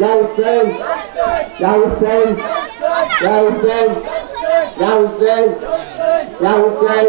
या हुसैन या हुसैन या हुसैन या हुसैन या हुसैन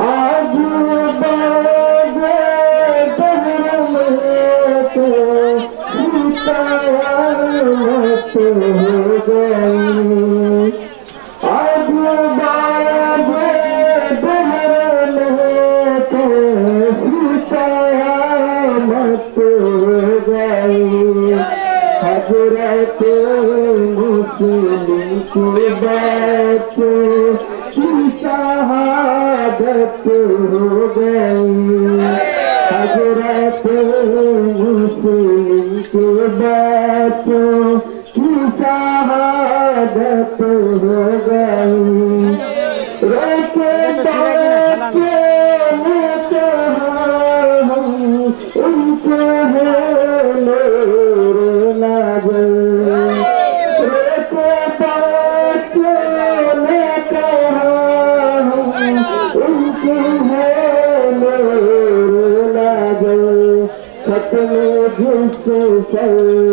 आज हजरत मुस्लिम की बात की शहादत हो गई।